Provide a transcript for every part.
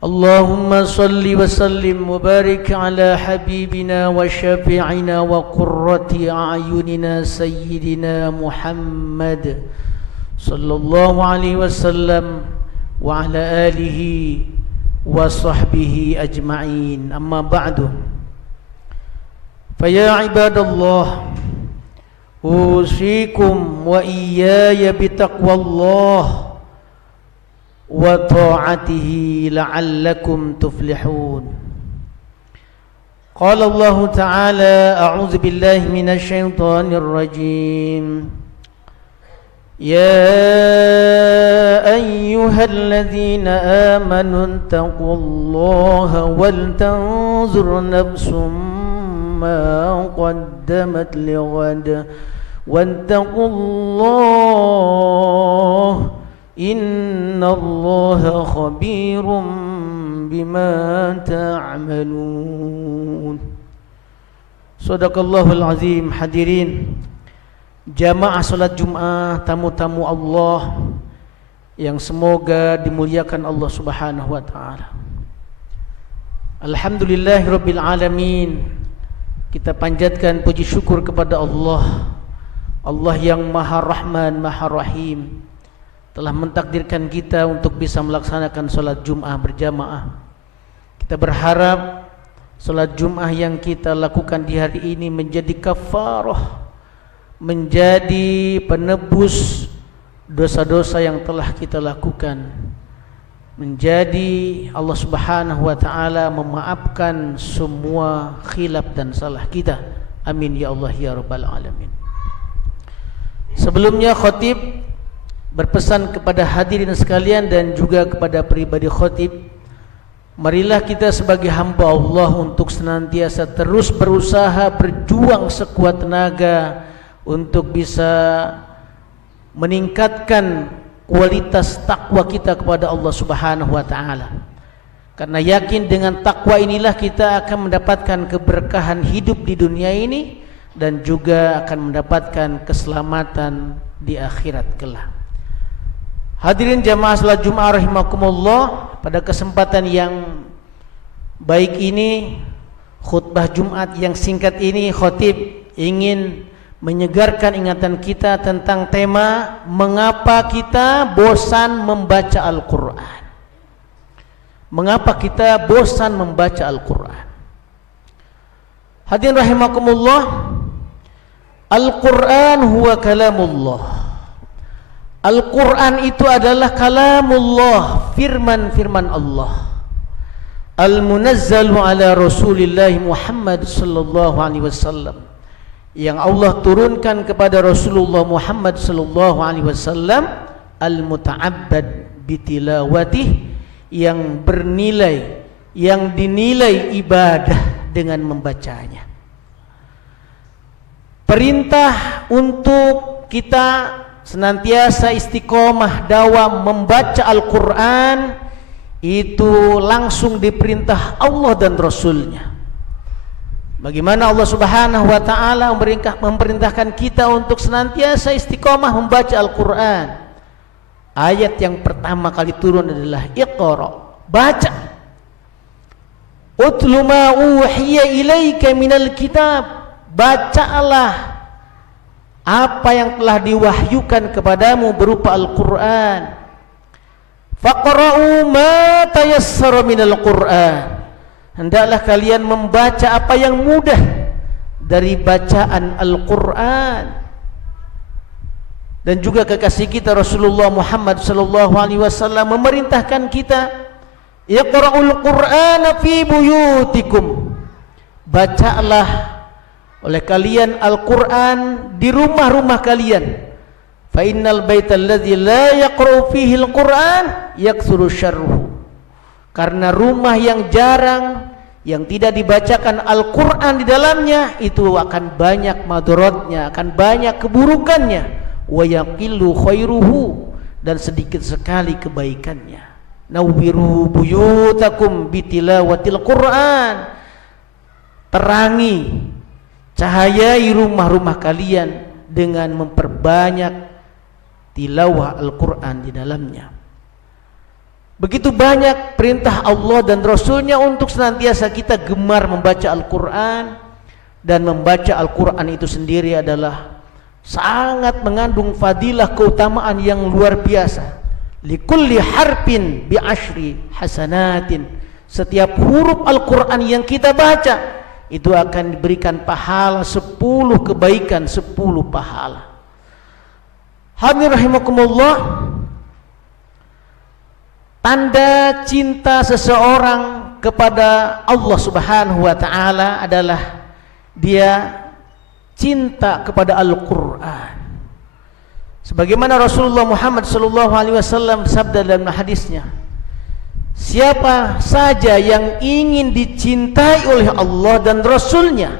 اللهم صل وسلم وبارك على حبيبنا وشفيعنا وقرة أعيننا سيدنا محمد صلى الله عليه وسلم وعلى آله وصحبه أجمعين. أما بعد، فيا عباد الله، أوصيكم وإياي بتقوى الله وطاعته لعلكم تفلحون. قال الله تعالى: أعوذ بالله من الشيطان الرجيم. يا أيها الذين آمنوا اتقوا الله ولتنظر نفس ما قدمت لغد واتقوا الله إن الله خبير بما تعملون. Sadaqallahul azim. Hadirin jamaah salat Jumat, tamu-tamu Allah yang semoga dimuliakan Allah Subhanahu wa taala. Alhamdulillahirabbil alamin. Kita panjatkan puji syukur kepada Allah, Allah yang Maha Rahman, Maha Rahim, telah mentakdirkan kita untuk bisa melaksanakan salat Jum'ah berjamaah. Kita berharap salat Jum'ah yang kita lakukan di hari ini menjadi kafarah, menjadi penebus dosa-dosa yang telah kita lakukan, menjadi Allah Subhanahu wa taala memaafkan semua khilaf dan salah kita. Amin ya Allah ya rabbal alamin. Sebelumnya khatib berpesan kepada hadirin sekalian dan juga kepada pribadi khatib, marilah kita sebagai hamba Allah untuk senantiasa terus berusaha berjuang sekuat tenaga untuk bisa meningkatkan kualitas takwa kita kepada Allah Subhanahu wa taala. Karena yakin dengan takwa inilah kita akan mendapatkan keberkahan hidup di dunia ini dan juga akan mendapatkan keselamatan di akhirat kelak. Hadirin jamaah salat Jumat rahimakumullah, pada kesempatan yang baik ini, khutbah Jumat yang singkat ini, khatib ingin menyegarkan ingatan kita tentang tema mengapa kita bosan membaca Al-Quran. Mengapa kita bosan membaca Al-Quran? Hadirin rahimakumullah, Al-Quran huwa kalamullah. Al-Quran itu adalah kalamullah, firman-firman Allah. Al-munazzalu ala Rasulillah Muhammad sallallahu alaihi wasallam, yang Allah turunkan kepada Rasulullah Muhammad sallallahu alaihi wasallam, al-muta'abbad bitilawatih, yang bernilai, yang dinilai ibadah dengan membacanya. Perintah untuk kita senantiasa istiqomah dawam membaca Al-Quran itu langsung diperintah Allah dan Rasulnya. Bagaimana Allah Subhanahu wa taala memerintahkan kita untuk senantiasa istiqomah membaca Al-Quran. Ayat yang pertama kali turun adalah Iqra, baca. Utlu ma uhiya ilaika minal kitab, bacalah apa yang telah diwahyukan kepadamu berupa Al-Quran. Faqra'u ma tayassara minal Quran, hendaklah kalian membaca apa yang mudah dari bacaan Al-Quran. Dan juga kekasih kita Rasulullah Muhammad sallallahu alaihi wasallam memerintahkan kita, Iqra'ul Qur'ana fi buyutikum, bacalah oleh kalian Al-Quran di rumah-rumah kalian. Fa innal baita alladzi la yaqra'u fihi al-Quran yaktsuru syarruhu, karena rumah yang jarang, yang tidak dibacakan Al-Quran di dalamnya, itu akan banyak madaratnya, akan banyak keburukannya. Wa yaqillu khairuhu, dan sedikit sekali kebaikannya. Nawwiru buyutakum bitilawatil Quran, terangi, cahayai rumah-rumah kalian dengan memperbanyak tilawah Al-Quran di dalamnya. Begitu banyak perintah Allah dan Rasulnya untuk senantiasa kita gemar membaca Al-Quran. Dan membaca Al-Quran itu sendiri adalah sangat mengandung fadilah keutamaan yang luar biasa. Likulli harfin bi'ashri hasanatin. Setiap huruf Al-Quran yang kita baca itu akan diberikan pahala 10 kebaikan, 10 pahala. Hadirin rahimakumullah, tanda cinta seseorang kepada Allah Subhanahu wa taala adalah dia cinta kepada Al-Qur'an. Sebagaimana Rasulullah Muhammad sallallahu alaihi wasallam sabda dalam hadisnya, siapa saja yang ingin dicintai oleh Allah dan Rasulnya,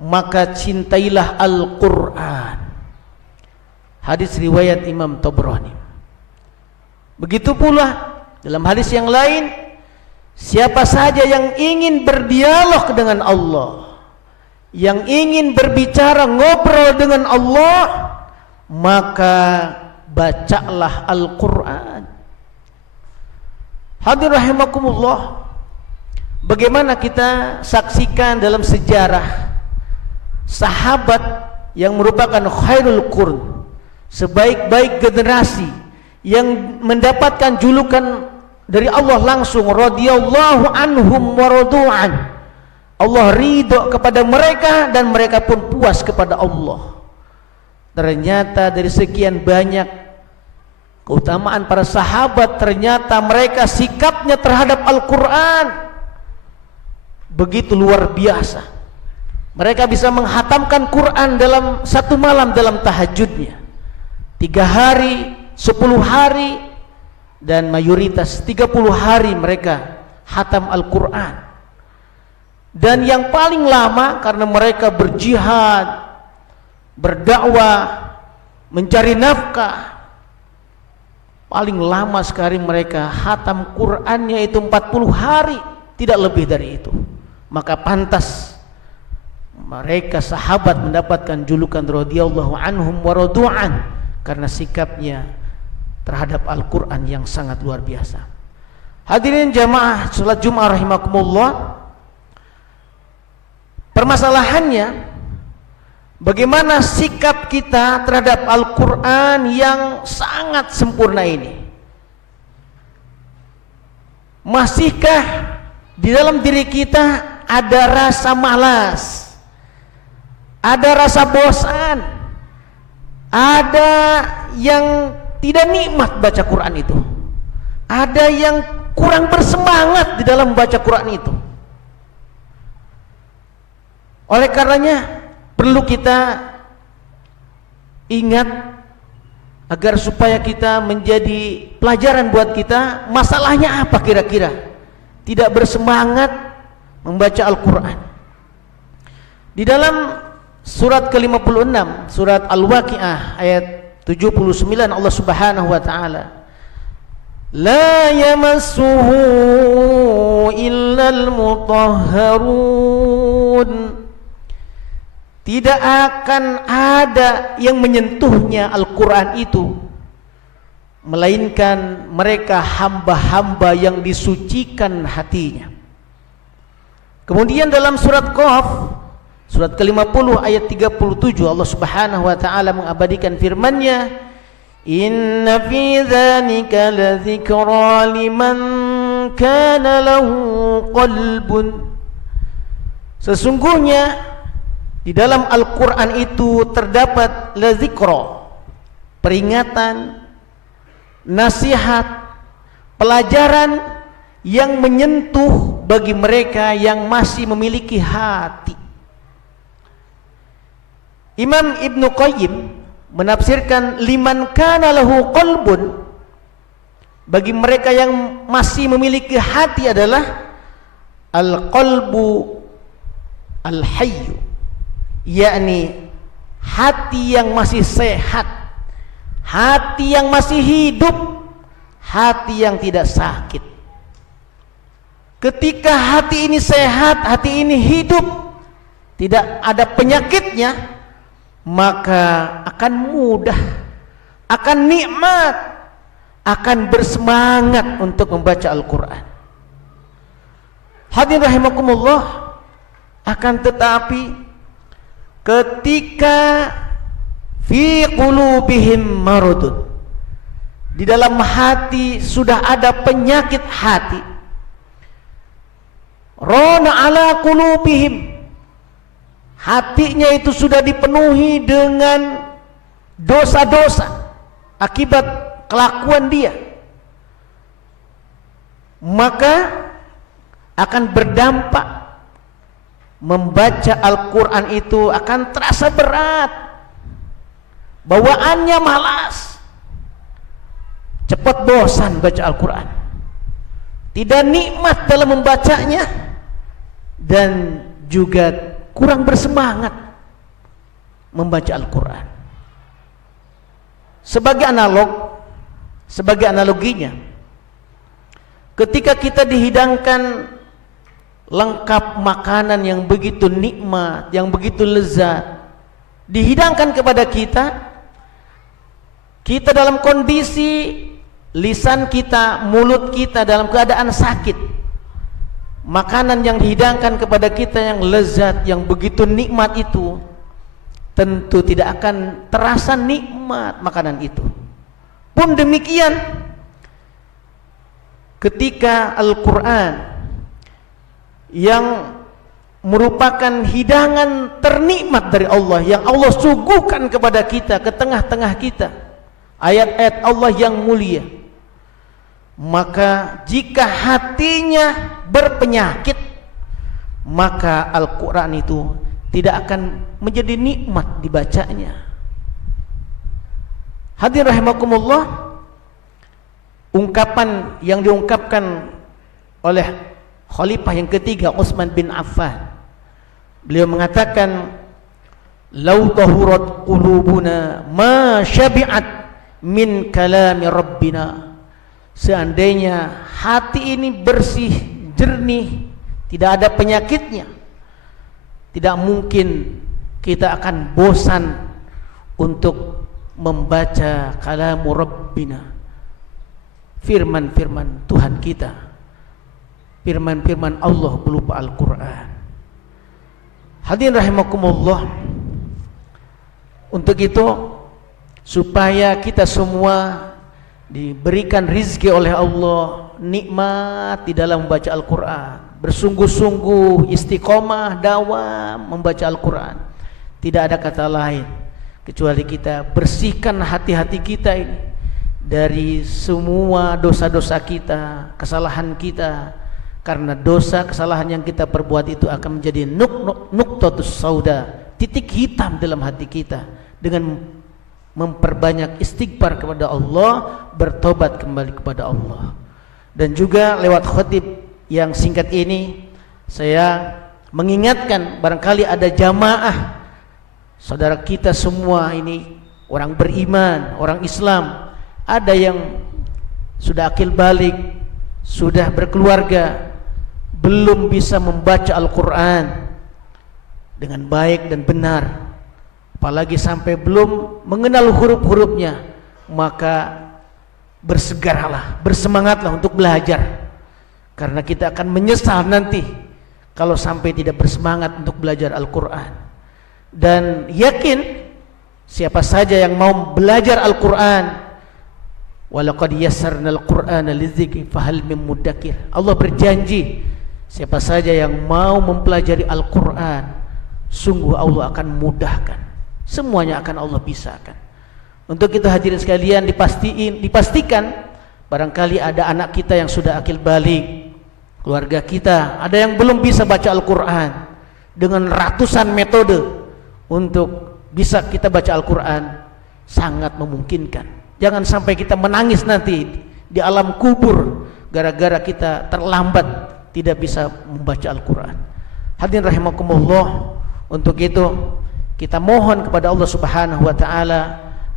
maka cintailah Al-Qur'an. Hadis riwayat Imam Tabrani. Begitu pula dalam hadis yang lain, siapa saja yang ingin berdialog dengan Allah, yang ingin berbicara ngobrol dengan Allah, maka bacalah Al-Quran. Hadirin rahimakumullah, bagaimana kita saksikan dalam sejarah sahabat yang merupakan khairul qurun, sebaik-baik generasi yang mendapatkan julukan dari Allah langsung, radhiyallahu anhum wa radu'an. Allah ridho kepada mereka dan mereka pun puas kepada Allah. Ternyata dari sekian banyak keutamaan para sahabat, ternyata mereka sikapnya terhadap Al-Quran begitu luar biasa. Mereka bisa menghatamkan Quran dalam satu malam dalam tahajudnya, 3 hari, 10 hari, dan mayoritas 30 hari mereka hatam Al-Quran. Dan yang paling lama karena mereka berjihad, berdakwah, mencari nafkah, paling lama sekali mereka hatam Qur'annya itu 40 hari, tidak lebih dari itu. Maka pantas mereka sahabat mendapatkan julukan radhiyallahu anhum wa radu'an karena sikapnya terhadap Al-Quran yang sangat luar biasa. Hadirin jamaah salat Jumat rahimakumullah, permasalahannya bagaimana sikap kita terhadap Al-Quran yang sangat sempurna ini. Masihkah di dalam diri kita ada rasa malas, ada rasa bosan, ada yang tidak nikmat baca Quran itu, ada yang kurang bersemangat di dalam baca Quran itu? Oleh karenanya perlu kita ingat agar supaya kita menjadi pelajaran buat kita, masalahnya apa kira-kira tidak bersemangat membaca Al-Quran. Di dalam surat ke-56, surat Al-Waqi'ah ayat 79, Allah Subhanahu wa taala, la yamassuhu illal mutahharun, tidak akan ada yang menyentuhnya Al-Quran itu melainkan mereka hamba-hamba yang disucikan hatinya. Kemudian dalam surat Qaf, surat ke-50 ayat 37, Allah Subhanahu wa taala mengabadikan firman-Nya, inna fi dzalika ladzikra liman kana lahu qalbun. Sesungguhnya di dalam Al-Quran itu terdapat ladzikra, peringatan, nasihat, pelajaran yang menyentuh bagi mereka yang masih memiliki hati. Imam Ibnu Qayyim menafsirkan liman kana lahu qalbun, bagi mereka yang masih memiliki hati adalah al-qalbu al-hayyu, yakni hati yang masih sehat, hati yang masih hidup, hati yang tidak sakit. Ketika hati ini sehat, hati ini hidup, tidak ada penyakitnya, maka akan mudah, akan nikmat, akan bersemangat untuk membaca Al-Quran. Hadirin rahimakumullah, akan tetapi ketika fi qulubihim maradun, di dalam hati sudah ada penyakit hati, rona ala qulubihim, hatinya itu sudah dipenuhi dengan dosa-dosa akibat kelakuan dia, maka akan berdampak membaca Al-Quran itu akan terasa berat, bawaannya malas, cepat bosan baca Al-Quran, tidak nikmat dalam membacanya, dan juga kurang bersemangat membaca Al-Quran. Sebagai analoginya, ketika kita dihidangkan lengkap makanan yang begitu nikmat, yang begitu lezat, dihidangkan kepada kita, kita dalam kondisi lisan kita, mulut kita dalam keadaan sakit, makanan yang dihidangkan kepada kita yang lezat, yang begitu nikmat itu tentu tidak akan terasa nikmat makanan itu. Pun demikian ketika Al-Quran yang merupakan hidangan ternikmat dari Allah, yang Allah suguhkan kepada kita, ke tengah-tengah kita, ayat-ayat Allah yang mulia, maka jika hatinya berpenyakit, maka Al-Quran itu tidak akan menjadi nikmat dibacanya. Hadirin rahimakumullah, ungkapan yang diungkapkan oleh Khalifah yang ketiga, Utsman bin Affan, beliau mengatakan, "Lau tahurat qulubuna ma syabi'at min kalami rabbina." Seandainya hati ini bersih, jernih, tidak ada penyakitnya, tidak mungkin kita akan bosan untuk membaca kalamu Rabbina, firman-firman Tuhan kita, firman-firman Allah berupa Al-Quran. Hadirin rahimakumullah, untuk itu supaya kita semua diberikan rizki oleh Allah, nikmat di dalam membaca Al-Quran, bersungguh-sungguh istiqomah dawam membaca Al-Quran, tidak ada kata lain kecuali kita bersihkan hati-hati kita ini dari semua dosa-dosa kita, kesalahan kita, karena dosa kesalahan yang kita perbuat itu akan menjadi nuqtatus sauda, titik hitam dalam hati kita. Dengan memperbanyak istighfar kepada Allah, bertobat kembali kepada Allah. Dan juga lewat khutib yang singkat ini, saya mengingatkan, barangkali ada jamaah saudara kita semua ini, orang beriman, orang Islam, ada yang sudah akil balik, sudah berkeluarga, belum bisa membaca Al-Quran dengan baik dan benar, apalagi sampai belum mengenal huruf-hurufnya, maka bersegeralah, bersemangatlah untuk belajar, karena kita akan menyesal nanti kalau sampai tidak bersemangat untuk belajar Al-Quran. Dan yakin siapa saja yang mau belajar Al-Quran, walaqad yassarnal Qur'ana lidzikri fahal min muddakir, Allah berjanji siapa saja yang mau mempelajari Al-Quran, sungguh Allah akan mudahkan, semuanya akan Allah bisakan. Untuk itu hadirin sekalian, dipastikan barangkali ada anak kita yang sudah akil balik, keluarga kita ada yang belum bisa baca Al-Quran, dengan ratusan metode untuk bisa kita baca Al-Quran sangat memungkinkan. Jangan sampai kita menangis nanti di alam kubur gara-gara kita terlambat tidak bisa membaca Al-Quran. Hadirin rahimakumullah, untuk itu kita mohon kepada Allah Subhanahu wa taala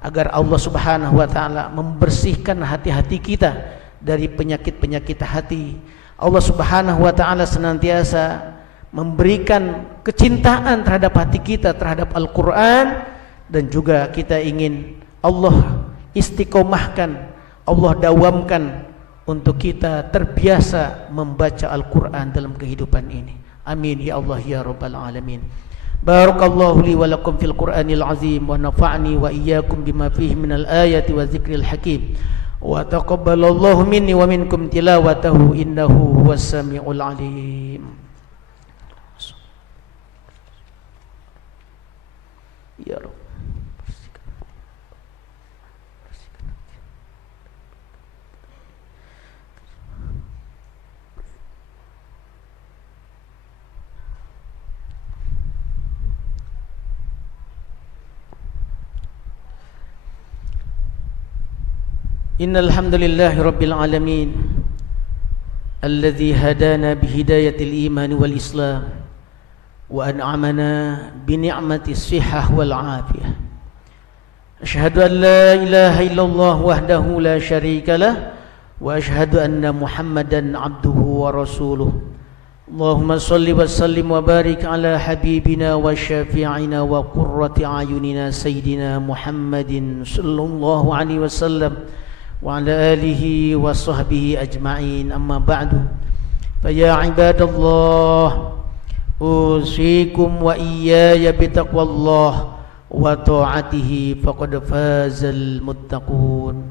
agar Allah Subhanahu wa taala membersihkan hati-hati kita dari penyakit-penyakit hati. Allah Subhanahu wa taala senantiasa memberikan kecintaan terhadap hati kita terhadap Al-Quran, dan juga kita ingin Allah istiqomahkan, Allah dawamkan untuk kita terbiasa membaca Al-Quran dalam kehidupan ini. Amin ya Allah ya Rabbal Alamin. Barakallahu li wa lakum fil Qur'anil azim wa nafa'ni wa iyyakum bima fihi minal ayati wa dzikril hakim. Wa taqabbalallahu minni wa minkum tilawatahu innahu huwas samiul alim. Ya Rabb. Innal hamdalillahi rabbil alamin alladzi hadana bihidayati al-iman wal islam wa an'amana bi ni'mati as-sihhah wal 'afiyah. Asyhadu an la ilaha illallah wahdahu la syarika lah wa asyhadu anna Muhammadan 'abduhu wa rasuluh. Allahumma shalli wa sallim wa barik ala habibina wa syafi'ina wa qurrati a'yunina sayyidina Muhammadin sallallahu alaihi wasallam wa ala alihi wa sahbihi ajma'in. Amma ba'du, fa ya ibadallah, usikum wa iyaya bitaqwallah wa ta'atihi faqad fazal muttaqun.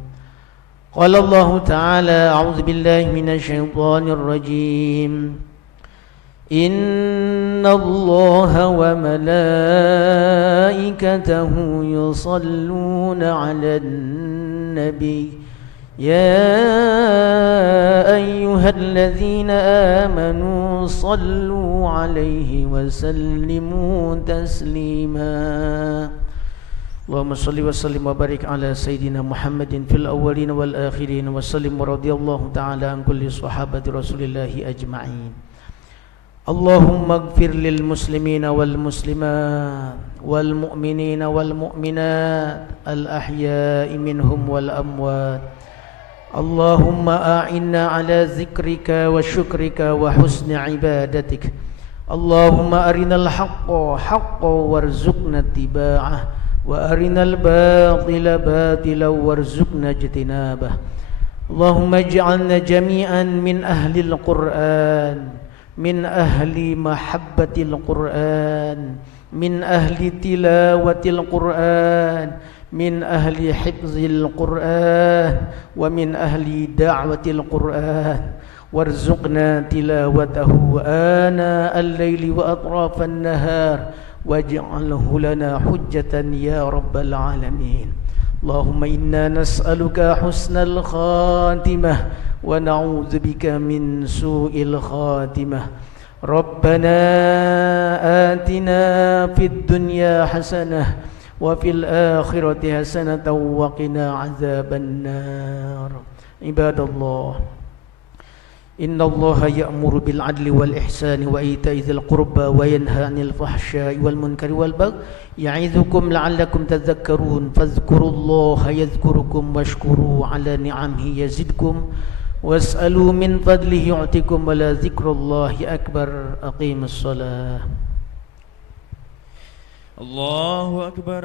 Qala Allah ta'ala, a'udzu billahi minasy syaithanir rajim. Inna Allaha wa malaikatahu yusalluna 'alan nabi يا أيها الذين آمنوا صلوا عليه وسلموا تسليما اللهم صل وسلم وبارك على سيدنا محمد في الأولين والآخرين وسلم ورضي الله تعالى عن كل صحابة رسول الله أجمعين اللهم اغفر للمسلمين والمسلمات والمؤمنين والمؤمنات الأحياء منهم والأموات اللهم أعنا على ذكرك وشكرك وحسن عبادتك اللهم أرنا الحق حقا وارزقنا اتباعه وأرنا الباطل باطلا وارزقنا اجتنابه اللهم اجعلنا جميعا من أهل القرآن من أهل محبة القرآن من أهل تلاوة القرآن من أهل حفظ القرآن ومن أهل دعوة القرآن وارزقنا تلاوته آناء الليل وأطراف النهار واجعله لنا حجة يا رب العالمين اللهم إنا نسألك حسن الخاتمة ونعوذ بك من سوء الخاتمة ربنا آتنا في الدنيا حسنة وفي الآخرة حسنة وقنا عذاب النار عباد الله إن الله يأمر بالعدل والإحسان وإيتاء ذي القربى وينهى عن الفحشاء والمنكر والبغي يعظكم لعلكم تذكرون فاذكروا الله يذكركم واشكروا على نعمه يزدكم واسألوا من فضله يعطكم ولذكر الله أكبر أقيموا الصلاة. الله أكبر.